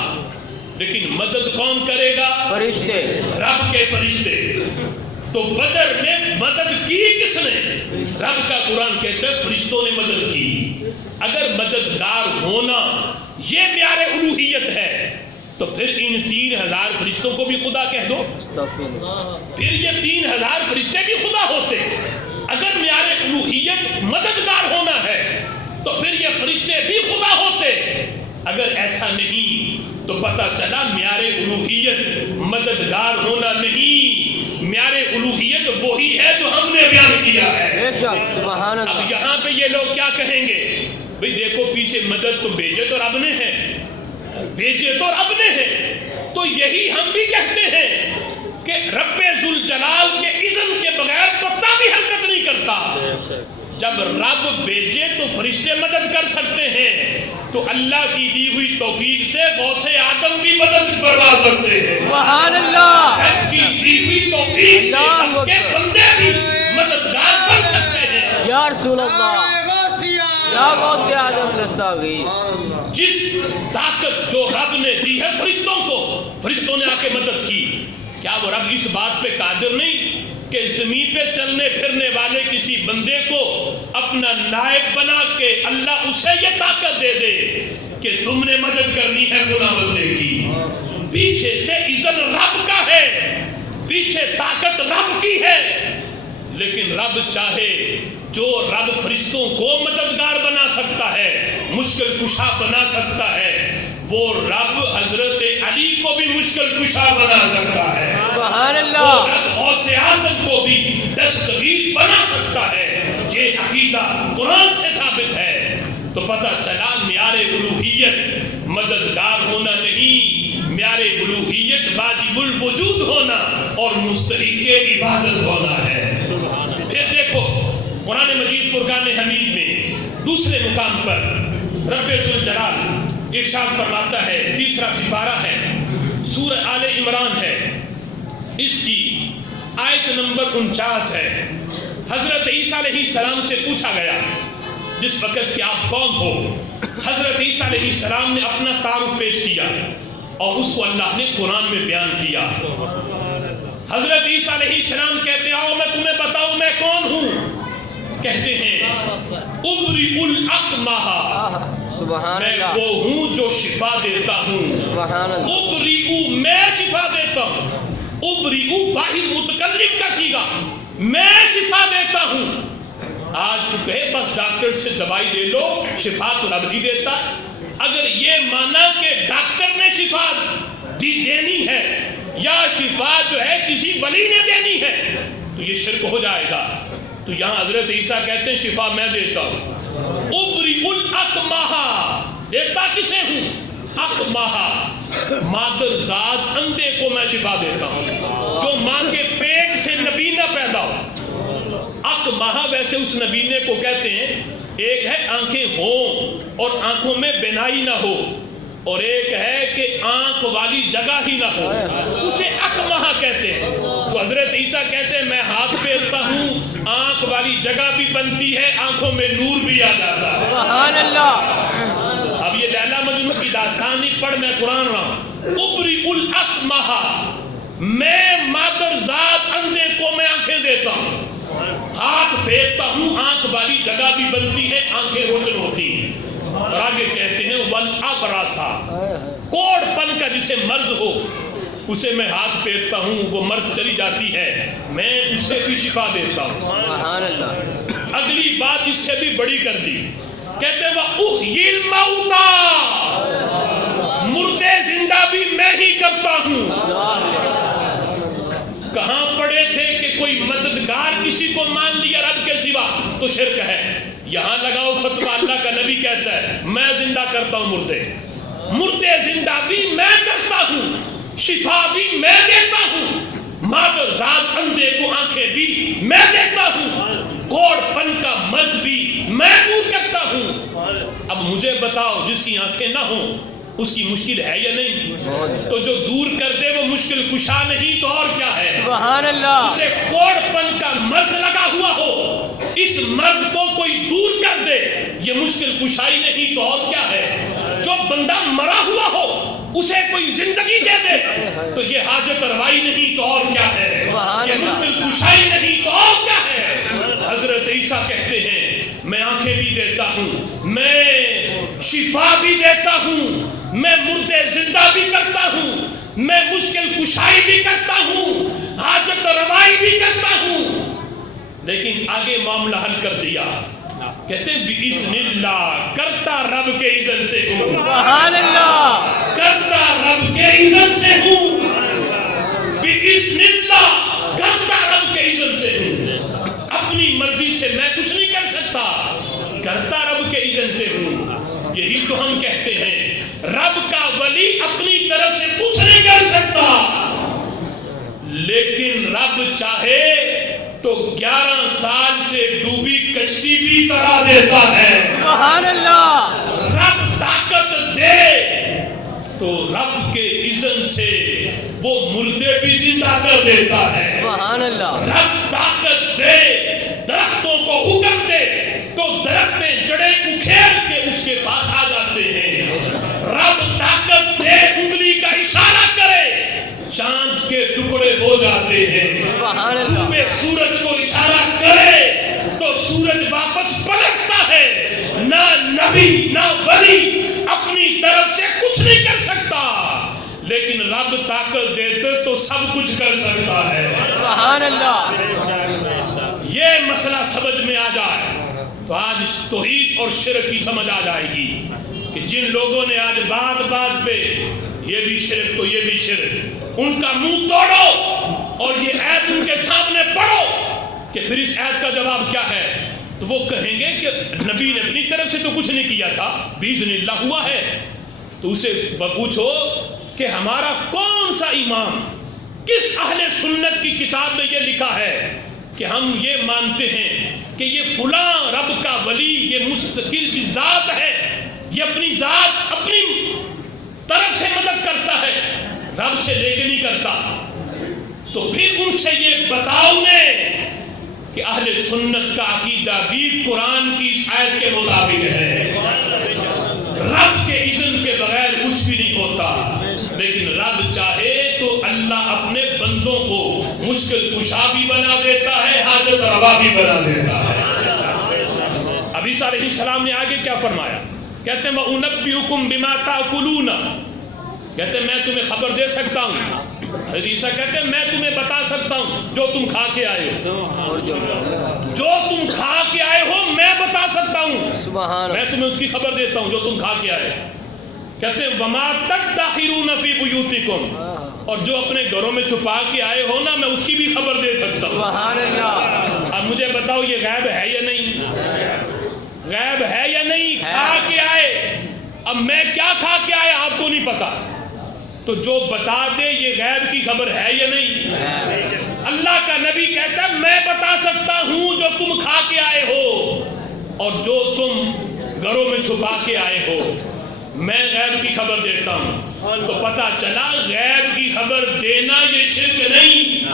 لیکن مدد کون کرے گا؟ فرشتے، رب کے فرشتے۔ تو بدر میں مدد کی کس نے؟ رب کا قرآن کہتا ہے فرشتوں نے مدد کی۔ اگر مددگار ہونا یہ معیار الوہیت ہے تو پھر ان 3000 فرشتوں کو بھی خدا کہہ دو، پھر یہ 3000 فرشتے بھی خدا ہوتے۔ اگر معیار الوہیت مددگار ہونا ہے تو پھر یہ فرشتے بھی خدا ہوتے۔ اگر ایسا نہیں تو پتہ چلا معیار الوہیت مددگار ہونا نہیں، معیار الوہیت وہی ہے جو ہم نے بیان کیا ہے۔ اب یہاں پہ یہ لوگ کیا کہیں گے؟ بھئی دیکھو پیچھے مدد تو بھیجے تو رب نے ہے، بھیجے تو رب نے ہے۔ تو یہی ہم بھی کہتے ہیں کہ رب ذوالجلال کے اذن کے بغیر پتا بھی حرکت نہیں کرتا۔ جب رب بھیجے تو فرشتے مدد کر سکتے ہیں، تو اللہ کی دی ہوئی توفیق سے غوث آدم بھی مدد فرما سکتے ہیں۔ سبحان اللہ۔ رب کی دی ہوئی توفیق سے رب کے بندے بھی مددگار بن سکتے ہیں۔ یا رسول اللہ، یا غوث آدم دستاویز۔ جس طاقت جو رب نے دی ہے فرشتوں کو، فرشتوں نے آ کے مدد کی، کیا وہ رب اس بات پہ قادر نہیں کہ زمین پہ چلنے پھرنے والے کسی بندے کو اپنا نائب بنا کے اللہ اسے یہ طاقت دے دے کہ تم نے مدد کرنی ہے فلاں بندے کی؟ پیچھے سے اذن رب کا ہے، پیچھے طاقت رب کی ہے، لیکن رب چاہے جو رب فرشتوں کو مددگار بنا سکتا ہے، مشکل کشا بنا سکتا ہے، وہ رب حضرت علی کو بھی مشکل کشا بنا سکتا ہے، سبحان وہ اللہ، رب غوث اعظم کو بھی دستگیر بنا سکتا ہے۔ یہ عقیدہ قرآن سے ثابت ہے، تو پتہ چلا معیار الوہیت مددگار ہونا نہیں، معیار الوہیت واجب الوجود ہونا اور مستحق عبادت ہونا ہے۔ پھر دیکھو قرآن مجید فرقان حمید میں دوسرے مقام پر رب ذوالجلال ارشاد فرماتا ہے، تیسرا سپارہ ہے، سورہ آل عمران ہے، اس کی آیت نمبر 49 ہے۔ حضرت عیسیٰ علیہ السلام سے پوچھا گیا جس وقت کہ آپ کون ہو، حضرت عیسیٰ علیہ السلام نے اپنا تعارف پیش کیا اور اس کو اللہ نے قرآن میں بیان کیا۔ حضرت عیسیٰ علیہ السلام کہتے ہیں آؤ میں تمہیں بتاؤں میں کون ہوں، کہتے ہیں ابری الاکمہ، سبحان میں اللہ، وہ ہوں جو شفا دیتا ہوں، سبحان اللہ، ابری میں شفا دیتا ہوں، ابری واحد متکلم کا صیغہ، میں شفا دیتا ہوں۔ آج تو کہے بس ڈاکٹر سے دوائی لے لو، شفا تو رب ہی دیتا۔ اگر یہ مانا کہ ڈاکٹر نے شفا دینی ہے یا شفا جو ہے کسی ولی نے دینی ہے تو یہ شرک ہو جائے گا۔ تو یہاں حضرت عیسیٰ کہتے ہیں شفا میں دیتا ہوں، ابری الاکمہ، دیتا کسے ہوں؟ اکمہ، مادر ذات اندھے کو میں شفا دیتا ہوں، جو ماں کے پیٹ سے نبینہ پیدا ہو۔ اکمہ ویسے اس نبینے کو کہتے ہیں، ایک ہے آنکھیں ہوں اور آنکھوں میں بینائی نہ ہو، اور ایک ہے کہ آنکھ والی جگہ ہی نہ ہو، اسے اکمہ کہتے ہیں۔ تو حضرت عیسیٰ کہتے ہیں میں ہاتھ پھیرتا ہوں، آنکھ والی جگہ بھی بنتی ہے، آنکھوں میں نور بھی آ جاتا ہے۔ سبحان اللہ، اب یہ لیلا مجنون کی داستان نہیں پڑھ، میں قرآن رہا ہوں۔ ابری الاکمہ، میں مادر ذات اندھے کو میں آنکھیں دیتا ہوں، ہاتھ پھیرتا ہوں، آنکھ والی جگہ بھی بنتی ہے، آنکھیں روشن ہوتی ہیں۔ اور آگے کہتے ہیں والابراسا، کوڑ پن کا جسے مرض ہو اسے میں ہاتھ پھیرتا ہوں، وہ مرض چلی جاتی ہے، میں اسے بھی شفا دیتا ہوں۔ سبحان اللہ، اگلی بات اس سے بھی بڑی کر دی، کہتے ہیں وَأُحْيِي الْمَوْتَى، مردے زندہ بھی میں ہی کرتا ہوں۔ کہاں پڑے تھے کہ کوئی مددگار کسی کو مان لیا رب کے سوا تو شرک ہے؟ یہاں لگاؤ فتویٰ، اللہ کا نبی کہتا ہے میں زندہ کرتا ہوں مردے زندہ بھی میں کرتا ہوں، شفا بھی میں دیتا ہوں، مادر ذات اندھے کو آنکھیں بھی میں دیتا ہوں، کوڑ پن کا مرض بھی میں دور کرتا ہوں۔ اب مجھے بتاؤ جس کی آنکھیں نہ ہوں اس کی مشکل ہے یا نہیں؟ تو جو دور کر دے وہ مشکل کشا نہیں تو اور کیا ہے؟ سبحان اللہ، اسے کوڑ پن کا مرض لگا ہوا ہو، اس مرض کو کوئی دور کر دے یہ مشکل کشائی نہیں تو اور کیا ہے؟ جو بندہ مرا ہوا ہو اسے کوئی زندگی دے دے تو یہ حاجت روائی نہیں تو اور کیا ہے؟ یہ مشکل کشائی نہیں تو اور کیا ہے؟ حضرت عیسیٰ کہتے ہیں میں آنکھیں بھی دیتا ہوں، میں شفا بھی دیتا ہوں، میں مردے زندہ بھی کرتا ہوں، میں مشکل کشائی بھی کرتا ہوں، حاجت روائی بھی کرتا ہوں۔ لیکن آگے معاملہ حل کر دیا، کہتے ہیں بِإِذْنِ اللَّهِ، کرتا رب کے اذن سے ہوں، سبحان اللہ، کرتا رب کے اذن سے ہوں، بِإِذْنِ اللَّهِ، کرتا رب کے اذن سے ہوں، اپنی مرضی سے میں کچھ نہیں کر سکتا، کرتا رب کے اذن سے ہوں۔ یہی تو ہم کہتے ہیں رب کا ولی اپنی طرف سے کچھ نہیں کر سکتا، لیکن رب چاہے تو 11 سال سے ڈوبی کشتی بھی ترا دیتا ہے۔ سبحان اللہ، رب طاقت دے تو رب کے اذن سے وہ مردے بھی زندہ کر دیتا ہے۔ سبحان اللہ، رب طاقت دے، درختوں کو حکم دے تو درختیں جڑیں اکھیل کے اس کے پاس آ جاتے ہیں۔ رب طاقت دے، انگلی کا اشارہ کرے چاند کے ٹکڑے ہو جاتے ہیں۔ سبحان اللہ، میں سورج کو اشارہ کرے تو سورج واپس پلٹتا ہے۔ نہ نبی نہ ولی اپنی طرف سے کچھ نہیں کر سکتا، لیکن رب طاقت دیتے تو سب کچھ کر سکتا ہے۔ سبحان اللہ، یہ مسئلہ سمجھ میں آ جائے تو آج توحید اور شرک کی سمجھ آ جائے گی کہ جن لوگوں نے آج بات بات پہ یہ بھی شرک تو یہ بھی شرک، ان کا منہ توڑو اور یہ آیت ان کے سامنے پڑھو کہ پھر اس آیت کا جواب کیا ہے، تو وہ کہیں گے کہ نبی نے اپنی طرف سے تو کچھ نہیں کیا تھا، باذن اللہ ہوا ہے۔ تو اسے پوچھو کہ ہمارا کون سا امام، کس اہل سنت کی کتاب میں یہ لکھا ہے کہ ہم یہ مانتے ہیں کہ یہ فلاں رب کا ولی یہ مستقل بھی ذات ہے، یہ اپنی ذات اپنی طرف سے مدد کرتا ہے، رب سے لے کے نہیں کرتا؟ تو پھر ان سے یہ بتاؤ نے کہ اہل سنت کا عقیدہ بھی قرآن کی اس آیت کے مطابق ہے، رب کے اذن کے بغیر کچھ بھی نہیں ہوتا، لیکن رب چاہے تو اللہ اپنے بندوں کو مشکل کشا بھی بنا دیتا ہے، حاجت روا بھی بنا دیتا ہے۔ اب عیسیٰ علیہ السلام نے آگے کیا فرمایا؟ کہتے ہیں وَأُنَبِّئُكُم بِمَا تَأْكُلُونَ، کہتے ہیں میں تمہیں خبر دے سکتا ہوں۔ حضرت عیسیٰ کہتے ہیں میں تمہیں بتا سکتا ہوں جو تم کھا کے آئے ہو، جو تم کھا کے آئے ہو میں بتا سکتا ہوں، میں تمہیں اس کی خبر دیتا ہوں جو تم کھا کے آئے۔ کہتے ہیں وَمَا تَدَّخِرُونَ فِي بُيُوتِكُمْ، اور جو اپنے گھروں میں چھپا کے آئے ہو نا میں اس کی بھی خبر دے سکتا ہوں۔ سبحان اللہ۔ اب مجھے بتاؤ یہ غیب ہے یا نہیں؟ غیب ہے یا نہیں؟ کھا کے آئے، اب میں کیا کھا کے آیا آپ کو نہیں پتا، تو جو بتا دے یہ غیب کی خبر ہے یا نہیں؟ اللہ کا نبی کہتا ہے میں بتا سکتا ہوں جو تم کھا کے آئے ہو اور جو تم گھروں میں چھپا کے آئے ہو، میں غیب کی خبر دیتا ہوں۔ تو پتا چلا غیب کی خبر دینا یہ شرک نہیں۔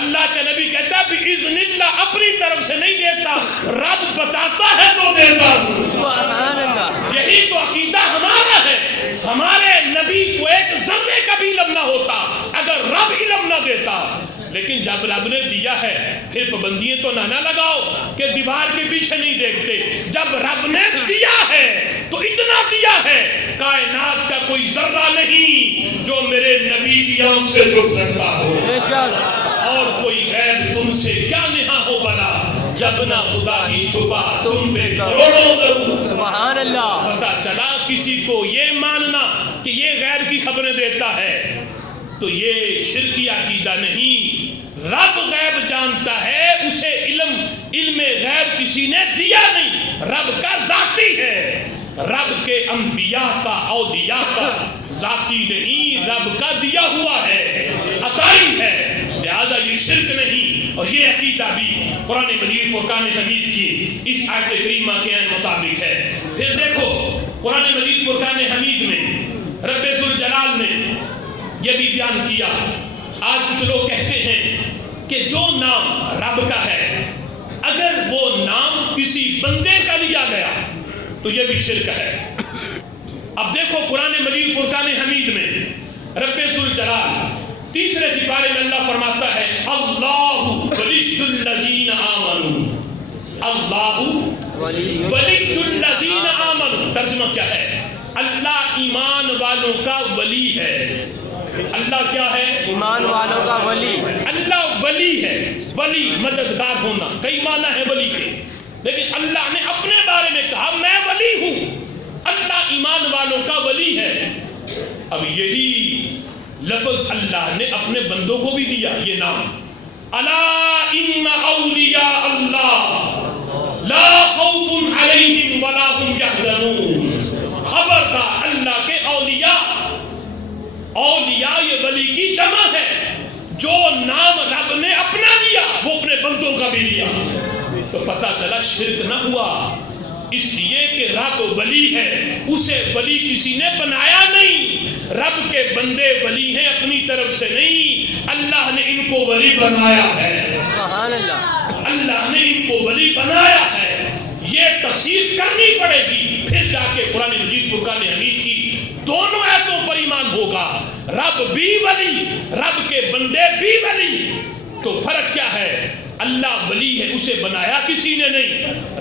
اللہ کا نبی کہتا ہے بِإِذْنِ اللہ، اپنی طرف سے نہیں دیتا، رب بتاتا ہے تو دیتا ہوں۔ سبحان اللہ۔ یہی تو عقیدہ ہمارا ہے۔ ہمارے نبی کو ایک ذرے کا بھی علم نہ ہوتا اگر رب علم نہ دیتا، لیکن جب رب نے دیا ہے پھر پابندیاں تو نہ لگاؤ کہ دیوار کے پیچھے نہیں دیکھتے۔ جب رب نے دیا ہے تو اتنا دیا ہے، کائنات کا کوئی ذرہ نہیں جو میرے نبی کی آنکھ سے چھپ سکتا ہو، بے شک۔ اور کوئی غیب تم سے کیا نہا ہو بنا، جب نہ خدا ہی چھپا تم پہ کروڑوں کروں۔ سبحان اللہ۔ پتا چلا کسی کو یہ ماننا کہ یہ غیب کی خبریں دیتا ہے تو یہ شرکی عقیدہ نہیں۔ رب غیب جانتا ہے، اسے علم غیب کسی نے دیا نہیں، رب کا ذاتی ہے۔ رب کے انبیاء کا اولیاء کا ذاتی نہیں، رب کا دیا ہوا ہے، عطائی ہے، لہذا یہ شرک نہیں۔ اور یہ عقیدہ بھی قرآن مجید فرقان حمید کی اس آیت کریمہ کے عین مطابق ہے۔ پھر دیکھو قرآن مجید فرقان حمید میں رب ذوالجلال نے یہ بھی بیان کیا۔ آج کچھ لوگ کہتے ہیں کہ جو نام رب کا ہے اگر وہ نام کسی بندے کا لیا گیا تو یہ بھی شرک ہے۔ اب دیکھو قرآن مجید فرقان حمید میں رب ذوالجلال تیسرے سپارے میں اللہ فرماتا ہے اللہ ولی الذین آمنوا، اللہ ولی الذین آمنوا، ترجمہ کیا ہے؟ اللہ ایمان والوں کا ولی ہے۔ اللہ کیا ہے؟ ایمان والوں کا ولی۔ اللہ ولی ہے، ولی مددگار ہونا، کئی معنی ہے ولی کے، لیکن اللہ نے اپنے بارے میں کہا میں ولی ہوں، اللہ ایمان والوں کا ولی ہے۔ اب یہی لفظ اللہ نے اپنے بندوں کو بھی دیا، یہ نام الا ان اولیاء اللہ لا خوف علیہم ولا هم یحزنون، خبردار اللہ کے اولیاء، اولیاء یہ ولی کی جمع ہے، جو نام رب نے اپنا دیا وہ اپنے بندوں کا بھی دیا۔ تو پتہ چلا شرک نہ ہوا، اس لیے کہ رب ولی ہے، اسے ولی کسی نے بنایا نہیں، رب کے بندے ولی ہیں اپنی طرف سے نہیں، اللہ نے ان کو ولی بنایا ہے، سبحان اللہ۔ اللہ نے ان کو ولی بنایا ہے۔ یہ تفسیر کرنی پڑے گی، پھر جا کے قرآن مجید فرقان حمید کی دونوں آیتوں پر ایمان ہوگا، رب بھی ولی، رب کے بندے بھی ولی۔ تو فرق کیا ہے؟ اللہ ولی ہے، اسے بنایا کسی نے نہیں،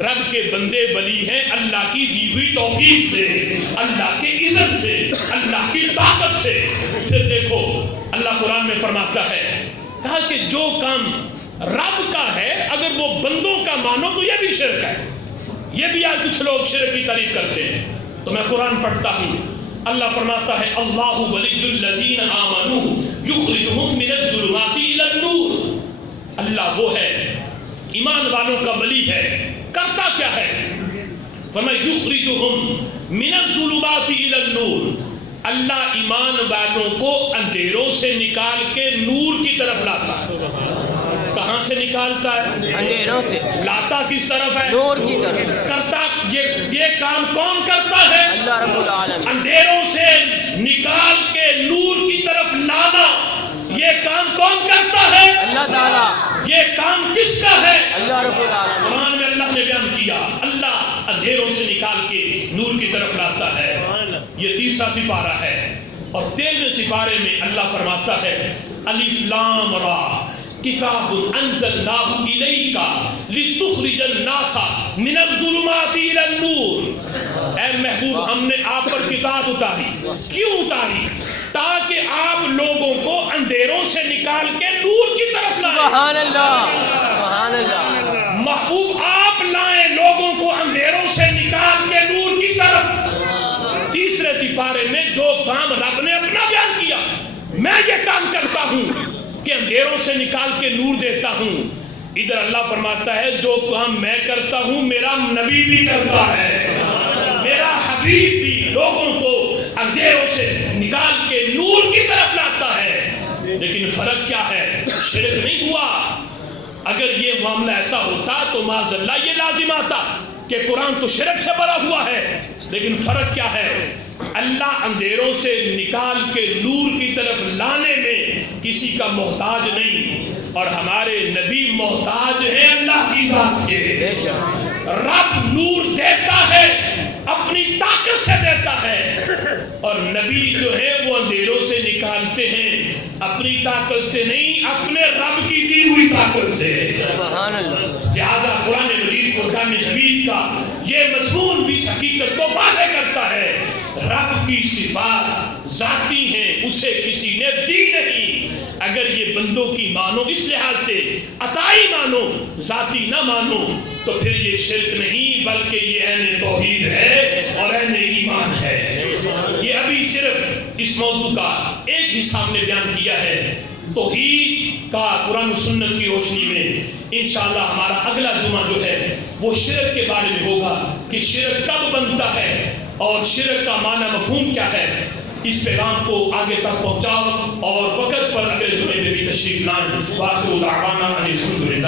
رب کے بندے ولی ہیں اللہ کی دی ہوئی توفیق سے، اللہ کے اذن سے، اللہ کی طاقت سے۔ پھر دیکھو اللہ قرآن میں فرماتا ہے، کہا کہ جو کام رب کا ہے اگر وہ بندوں کا مانو تو یہ بھی شرک ہے۔ یہ بھی آج کچھ لوگ شرک کی تعریف کرتے ہیں، تو میں قرآن پڑھتا ہوں، اللہ فرماتا ہے اللہ ولی الذین آمنوا یخرجہم من الظلمات الی النور، اللہ وہ ہے ایمان والوں کا ولی ہے، کرتا کیا ہے؟ فَمَن يُخْرِجُهُمْ مِنَ الظُّلُمَاتِ إِلَى النُّورِ، اللہ ایمان والوں کو اندھیروں سے نکال کے نور کی طرف لاتا ہے۔ کہاں سے نکالتا ہے؟ اندھیروں سے۔ لاتا کس طرف ہے؟ نور کی طرف۔ کرتا یہ کام کون کرتا ہے؟ اللہ رب العالمین۔ اندھیروں سے نکال کے نور کی طرف لانا یہ کام کون کرتا ہے؟ اللہ تعالیٰ۔ یہ کام کس کا ہے؟ اللہ رب العالمین۔ قرآن میں اللہ نے بیان کیا اللہ اندھیروں سے نکال کے نور کی طرف لاتا ہے۔ یہ تیسرا سپارہ ہے، اور 13ویں سپارے میں اللہ فرماتا ہے الف لام را کتاب انزلناہ الیک لتخرج الناس من الظلمات الی النور، اے محبوب ہم نے آپ پر کتاب اتاری، کیوں اتاری؟ تاکہ آپ لوگوں کو اندھیروں سے نکال کے نور کی طرف لائیں۔ سبحان اللہ، سبحان اللہ۔ محبوب آپ لائیں لوگوں کو اندھیروں سے نکال کے نور کی طرف۔ تیسرے سپارے میں جو کام رب نے اپنا بیان کیا، میں یہ کام کرتا ہوں کہ اندھیروں سے نکال کے نور دیتا ہوں، ادھر اللہ فرماتا ہے جو کام میں کرتا ہوں میرا نبی بھی کرتا ہے، میرا حبیب بھی لوگوں کو اندھیروں سے نکال کے نور کی طرف لاتا ہے۔ لیکن فرق کیا ہے؟ شرک نہیں ہوا۔ اگر یہ معاملہ ایسا ہوتا تو معاذ اللہ یہ لازم آتا کہ قرآن تو شرک سے بھرا ہوا ہے، لیکن فرق کیا ہے؟ اللہ اندھیروں سے نکال کے نور کی طرف لانے میں کسی کا محتاج نہیں، اور ہمارے نبی محتاج ہیں اللہ کی ذات کے۔ رب نور دیتا ہے، اپنی طاقت سے دیتا ہے، اور نبی جو ہے وہ اندھیروں سے نکالتے ہیں اپنی طاقت سے نہیں، اپنے رب کی دی ہوئی طاقت سے۔ سبحان اللہ۔ لہذا قرآن مجید فرقان حمید کا یہ مضمون بھی اس حقیقت کو واضح کرتا ہے، رب کی صفات ذاتی ہیں، اسے کسی نے دی نہیں۔ اگر یہ بندوں کی مانو، اس لحاظ سے عطائی مانو، ذاتی نہ مانو، تو پھر یہ شرک نہیں بلکہ یہ عین توحید ہے اور عین ایمان ہے۔ یہ ابھی صرف اس موضوع کا ایک حصہ ہم نے بیان کیا ہے۔ توحید کا قرآن و سنت کی روشنی میں انشاءاللہ ہمارا اگلا جمعہ جو ہے وہ شرک کے بارے میں ہوگا کہ شرک کب بنتا ہے اور شرک کا معنی مفہوم کیا ہے۔ اس پیغام کو آگے تک پہنچاؤ اور وقت پر اگلے جمعے میں بھی تشریف لائیں۔ وآخر دعوانا ان الحمد للہ۔